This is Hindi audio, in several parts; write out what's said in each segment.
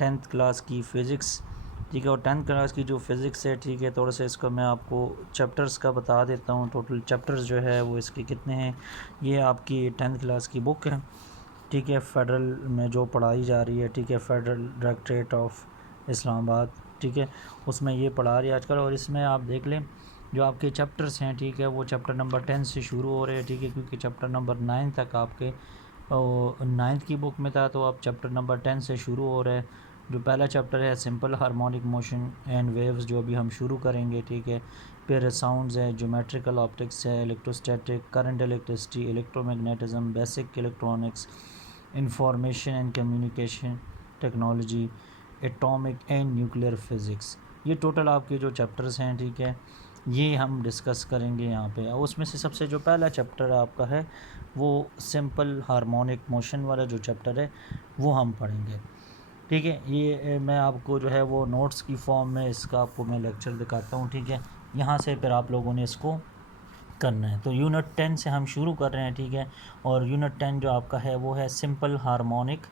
10th क्लास की फ़िज़िक्स, ठीक है। और 10th क्लास की जो फ़िज़िक्स है, ठीक है, थोड़ा सा इसका मैं आपको चैप्टर्स का बता देता हूँ। टोटल चैप्टर्स जो है वो इसके कितने हैं। ये आपकी 10th क्लास की बुक है, ठीक है, फ़ेडरल में जो पढ़ाई जा रही है, ठीक है, फ़ेडरल डायरेक्टरेट ऑफ इस्लामाबाद, ठीक है, उसमें ये पढ़ा रही है आजकल। और इसमें आप देख लें जो आपके चैप्टर्स हैं, ठीक है, वो चैप्टर नंबर 10 से शुरू हो रहे हैं, ठीक है, क्योंकि चैप्टर नंबर 9 तक आपके 9th की बुक में था, तो अब चैप्टर नंबर 10 से शुरू हो रहा है। जो पहला चैप्टर है simple harmonic motion and waves, जो अभी हम शुरू करेंगे, ठीक है। फिर साउंड्स है, ज्योमेट्रिकल ऑप्टिक्स है, electrostatic, current electricity, electromagnetism, basic electronics, information and communication technology, atomic and nuclear physics. ये टोटल आपके जो चैप्टर्स हैं, ठीक है, ये हम डिस्कस करेंगे यहाँ पे। और उसमें से सबसे जो पहला चैप्टर आपका है वो सिंपल हार्मोनिक मोशन वाला जो चैप्टर है वो हम पढ़ेंगे, ठीक है। ये मैं आपको जो है वो नोट्स की फॉर्म में इसका आपको मैं लेक्चर दिखाता हूँ, ठीक है। यहाँ से फिर आप लोगों ने इसको करना है। तो यूनिट 10 से हम शुरू कर रहे हैं, ठीक है। और यूनिट 10 जो आपका है वो है simple harmonic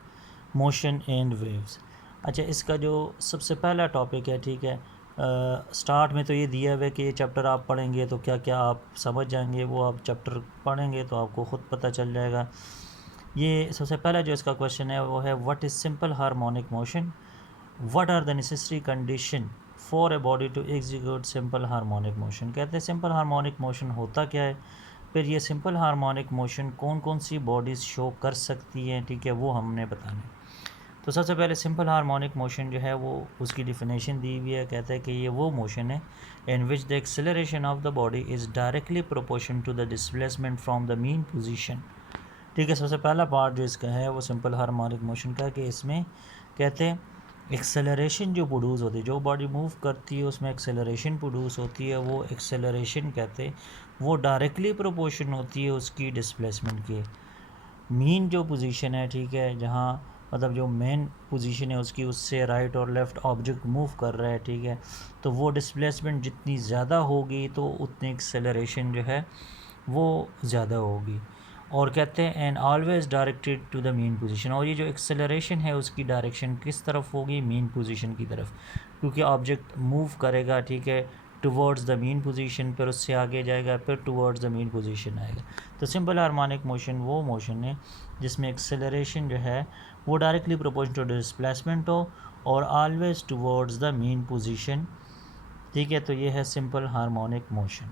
motion and waves. अच्छा, इसका जो सबसे पहला टॉपिक है, ठीक है, स्टार्ट में तो ये दिया हुआ है कि ये चैप्टर आप पढ़ेंगे तो क्या क्या आप समझ जाएंगे, वो आप चैप्टर पढ़ेंगे तो आपको ख़ुद पता चल जाएगा। ये सबसे पहला जो इसका क्वेश्चन है वो है what is simple harmonic motion, what are the necessary condition for a body to execute simple harmonic motion. कहते हैं सिंपल हार्मोनिक मोशन होता क्या है, फिर ये सिंपल हार्मोनिक मोशन कौन कौन सी बॉडीज़ शो कर सकती हैं, ठीक है, वो हमने बताना है। तो सबसे पहले सिंपल हार्मोनिक मोशन जो है वो उसकी डिफिनेशन दी हुई है। कहते हैं कि ये वो मोशन है in which the acceleration of the body is directly proportion to the displacement from the mean position, ठीक है। सबसे पहला पार्ट जो इसका है वो सिंपल हार्मोनिक मोशन का, कि इसमें कहते हैं एक्सेलरेशन जो प्रोड्यूस होती है, जो बॉडी मूव करती है उसमें एक्सेलरेशन प्रोड्यूस होती है, वो एक्सेलरेशन कहते हैं वो डायरेक्टली प्रोपोर्शन होती है उसकी डिस्प्लेसमेंट के। मीन जो पोजीशन है, ठीक है, जहाँ मतलब जो मेन पोजीशन है उसकी, उससे राइट और लेफ़्ट ऑब्जेक्ट मूव कर रहा है, ठीक है, तो वो डिस्प्लेसमेंट जितनी ज़्यादा होगी तो उतनी एक्सेलरेशन जो है वो ज़्यादा होगी। और कहते हैं and always directed to the mean position, और ये जो एक्सेलरेशन है उसकी डायरेक्शन किस तरफ होगी, मीन पोजीशन की तरफ, क्योंकि ऑब्जेक्ट मूव करेगा, ठीक है, टुवर्ड्स द मीन पोजीशन, फिर उससे आगे जाएगा, फिर टुवर्ड्स द मीन पोजीशन आएगा। तो सिंपल हार्मोनिक मोशन वो मोशन है जिसमें एक्सेलरेशन जो है वो डायरेक्टली प्रोपोर्शनल टू डिस्प्लेसमेंट हो और always towards the mean position, ठीक है। तो ये है सिंपल हार्मोनिक मोशन।